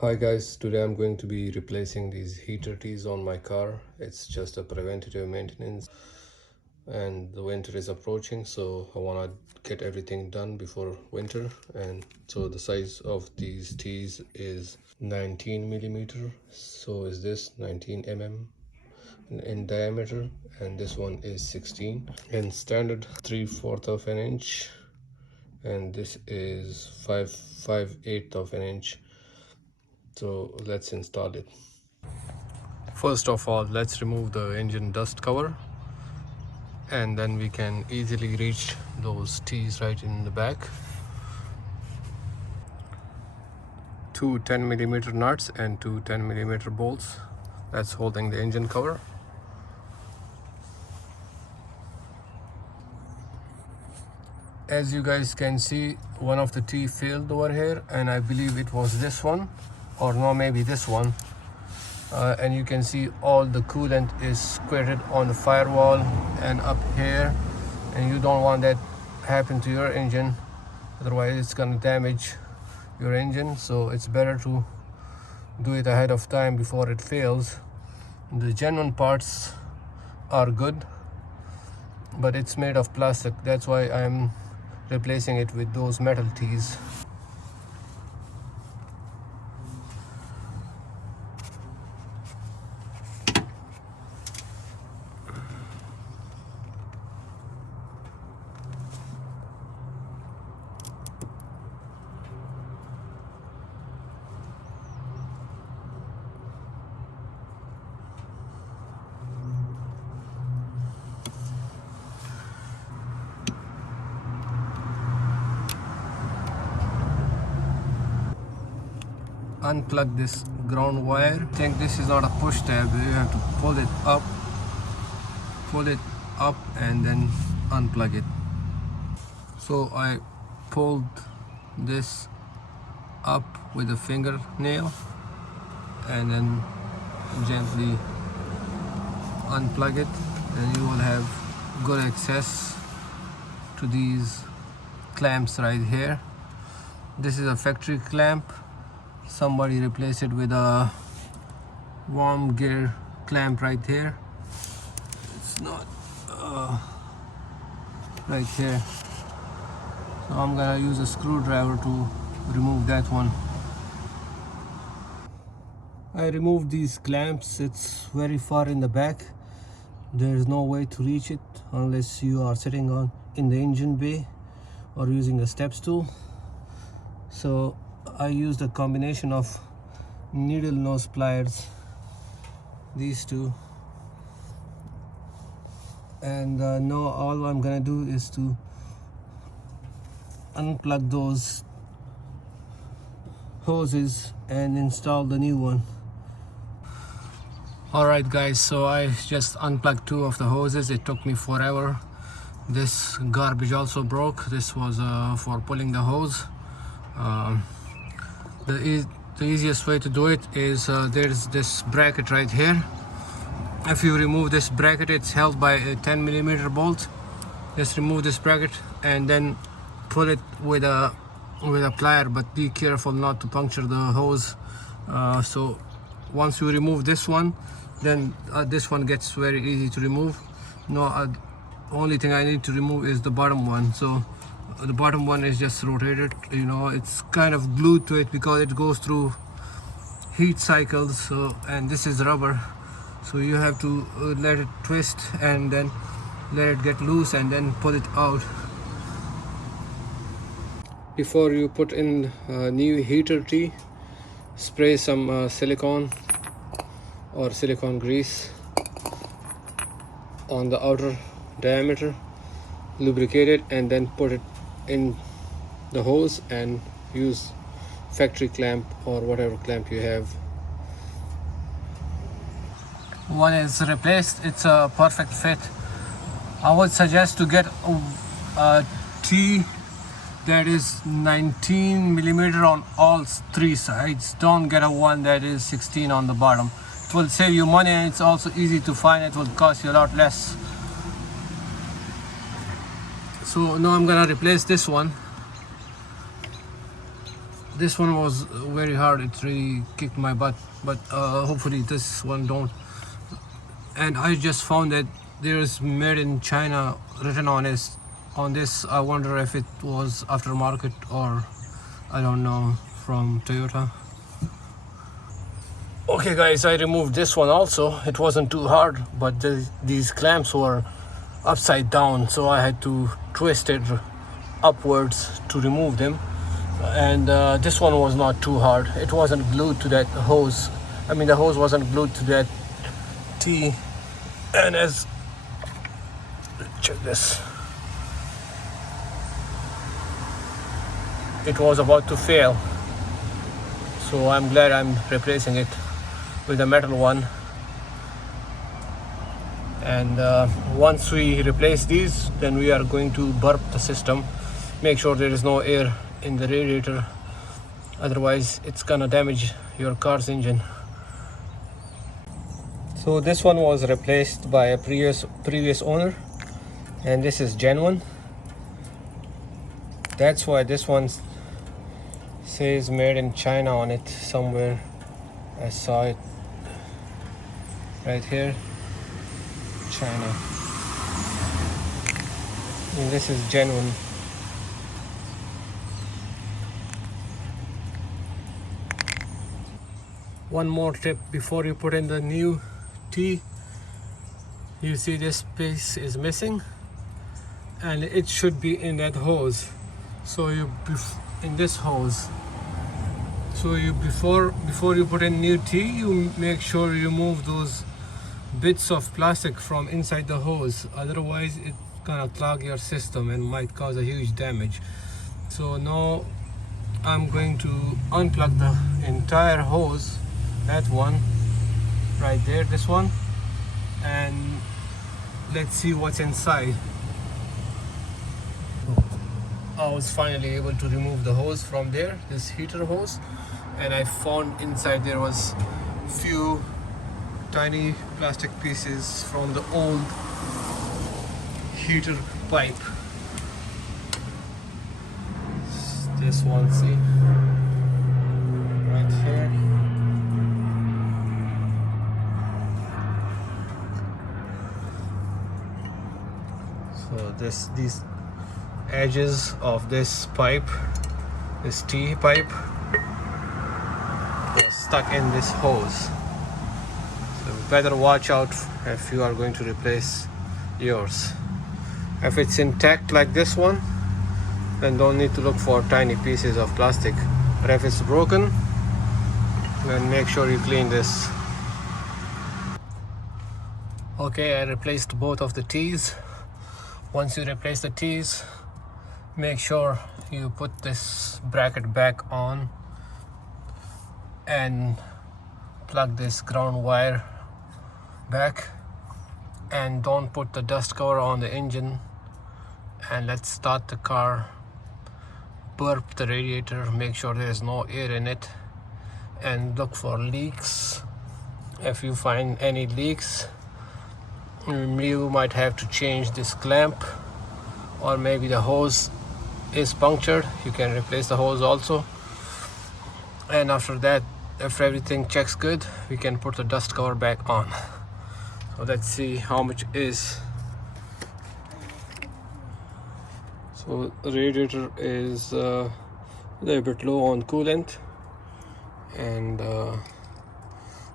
Hi guys, today I'm going to be replacing these heater tees on my car. It's just a preventative maintenance and the winter is approaching, so I want to get everything done before winter. And so the size of these tees is 19 millimeter, so is this 19 mm in diameter, and this one is 16 and standard 3/4 of an inch, and this is 5/8 of an inch. So let's install it. First of all, let's remove the engine dust cover, and then we can easily reach those T's right in the back. Two 10mm nuts and two 10mm bolts that's holding the engine cover. As you guys can see, one of the T failed over here, and I believe it was this one, or no, maybe this one. And you can see all the coolant is squirted on the firewall and up here, and you don't want that happen to your engine, otherwise it's going to damage your engine. So it's better to do it ahead of time before it fails. The genuine parts are good, but it's made of plastic, that's why I'm replacing it with those metal tees. Unplug this ground wire. I think this is not a push tab, you have to pull it up and then unplug it. So I pulled this up with a fingernail and then gently unplug it, and you will have good access to these clamps right here. This is a factory clamp. Somebody replaced it with a warm gear clamp right here. It's not right here, so I'm gonna use a screwdriver to remove that one. I removed these clamps. It's very far in the back. There's no way to reach it unless you are sitting in the engine bay or using a step stool. So I used a combination of needle nose pliers, these two, and now all I'm gonna do is to unplug those hoses and install the new one. Alright guys, so I just unplugged two of the hoses. It took me forever. This garbage also broke. This was for pulling the hose. The easiest way to do it is there's this bracket right here. If you remove this bracket, it's held by a 10mm bolt. Just remove this bracket and then pull it with a plier, but be careful not to puncture the hose. So once you remove this one, then this one gets very easy to remove. Only thing I need to remove is the bottom one. So the bottom one is just rotated, it's kind of glued to it because it goes through heat cycles. So, and this is rubber, so you have to let it twist and then let it get loose and then pull it out. Before you put in a new heater tee, spray some silicone or silicone grease on the outer diameter, lubricate it, and then put it in the hose and use factory clamp or whatever clamp you have. One is replaced, it's a perfect fit. I would suggest to get a T that is 19mm on all three sides. Don't get a one that is 16 on the bottom. It will save you money, and it's also easy to find. It will cost you a lot less. So now I'm gonna replace this one. This one was very hard. It really kicked my butt, but hopefully this one don't. And I just found that there's made in China written on this. I wonder if it was aftermarket or I don't know, from Toyota. Okay guys, I removed this one also. It wasn't too hard, but these clamps were upside down, so I had to twist it upwards to remove them. And this one was not too hard. It wasn't glued to that hose. I mean, the hose wasn't glued to that T. And check this, it was about to fail, so I'm glad I'm replacing it with a metal one. And once we replace these, then we are going to burp the system, make sure there is no air in the radiator, otherwise it's gonna damage your car's engine. So this one was replaced by a previous owner, and this is genuine. That's why this one says made in China on it somewhere. I saw it right here, China. And this is genuine. One more tip before you put in the new T. You see this piece is missing, and it should be in that hose. So in this hose. So before you put in new T, you make sure you remove those bits of plastic from inside the hose. Otherwise, it's gonna clog your system and might cause a huge damage. So now I'm going to unplug the entire hose, that one right there, this one, and let's see what's inside. I was finally able to remove the hose from there, this heater hose, and I found inside there was few tiny plastic pieces from the old heater pipe. This one, see, right here. So these edges of this pipe, this T pipe, was stuck in this hose. So better watch out if you are going to replace yours. If it's intact like this one, then don't need to look for tiny pieces of plastic. But if it's broken, then make sure you clean this. Okay, I replaced both of the T's. Once you replace the T's, make sure you put this bracket back on and plug this ground wire back, and don't put the dust cover on the engine. And let's start the car. Burp the radiator, make sure there is no air in it, and look for leaks. If you find any leaks, you might have to change this clamp, or maybe the hose is punctured. You can replace the hose also. And after that, if everything checks good, we can put the dust cover back on. So let's see how much is. So the radiator is a little bit low on coolant, and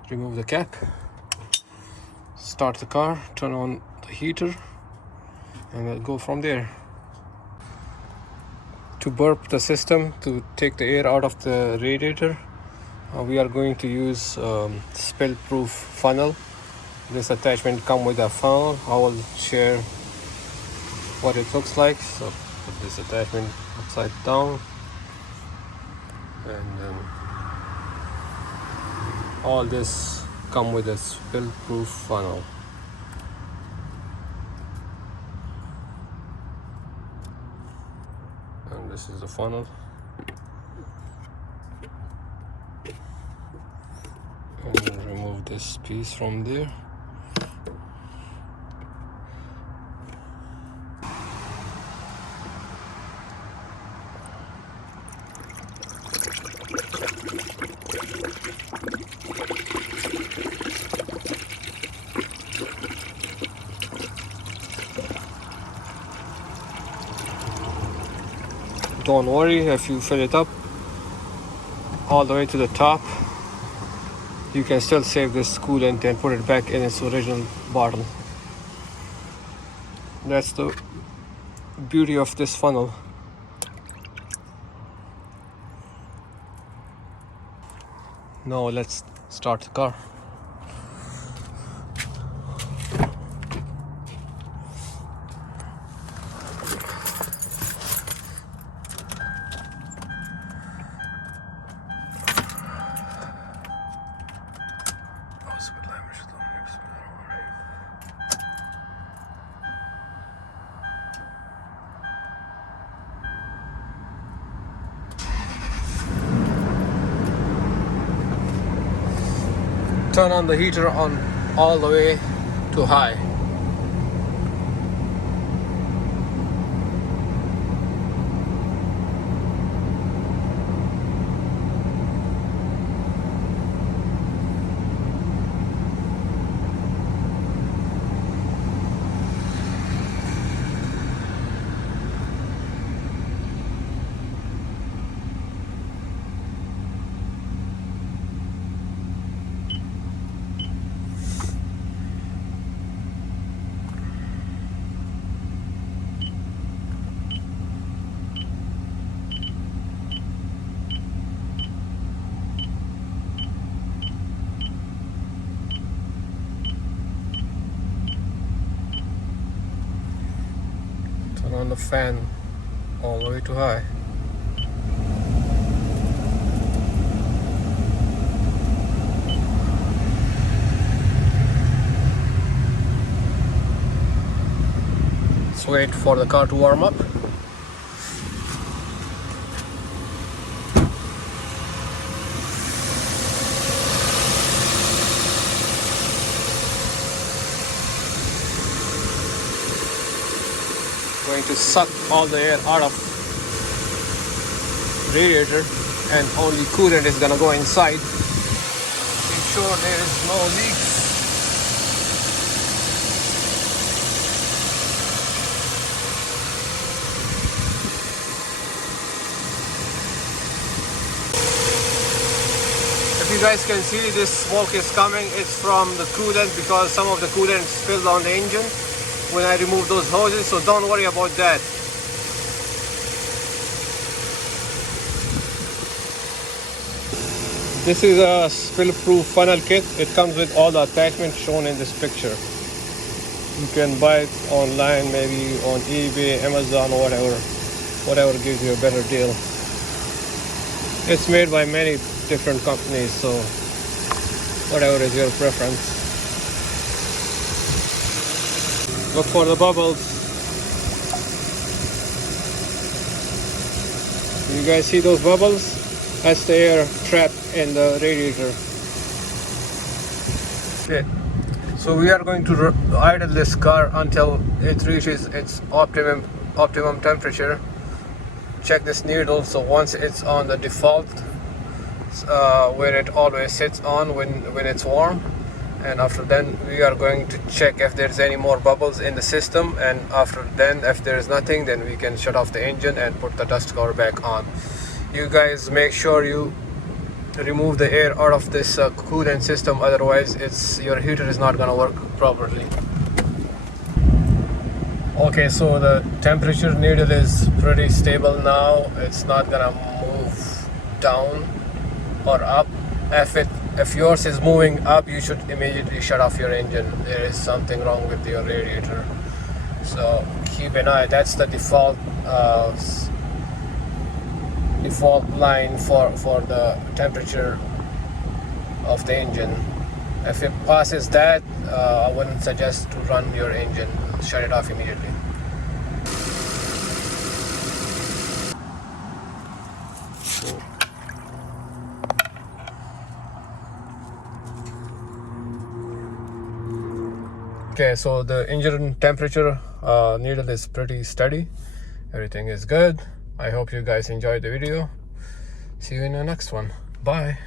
remove the cap, start the car, turn on the heater, and we'll go from there. To burp the system, to take the air out of the radiator, we are going to use spill proof funnel. This attachment comes with a funnel. I will share what it looks like. So put this attachment upside down, and then all this come with a spill proof funnel. And this is the funnel. And then remove this piece from there. don't worry, if you fill it up all the way to the top, you can still save this coolant and put it back in its original bottle. That's the beauty of this funnel. Now let's start the car. Turn on the heater on all the way to high. Turn on the fan all the way to high. Let's wait for the car to warm up. Going to suck all the air out of radiator, and only coolant is gonna go inside. Ensure there is no leaks. If you guys can see, this smoke is coming. It's from the coolant because some of the coolant spilled on the engine when I remove those hoses, so don't worry about that. This is a spill-proof funnel kit. It comes with all the attachments shown in this picture. You can buy it online, maybe on eBay, Amazon, or whatever gives you a better deal. It's made by many different companies, so whatever is your preference. Look for the bubbles. You guys see those bubbles? That's the air trapped in the radiator. Okay, so we are going to idle this car until it reaches its optimum temperature. Check this needle. So once it's on the default, where it always sits on when it's warm, and after then we are going to check if there's any more bubbles in the system, and after then if there is nothing, then we can shut off the engine and put the dust cover back on. You guys make sure you remove the air out of this coolant system, otherwise your heater is not gonna work properly. Okay, so the temperature needle is pretty stable now. It's not gonna move down or up. If yours is moving up, you should immediately shut off your engine. There is something wrong with your radiator, so keep an eye. That's the default line for the temperature of the engine. If it passes that, I wouldn't suggest to run your engine. Shut it off immediately. Okay, so the engine temperature needle is pretty steady. Everything is good. I hope you guys enjoyed the video. See you in the next one. Bye.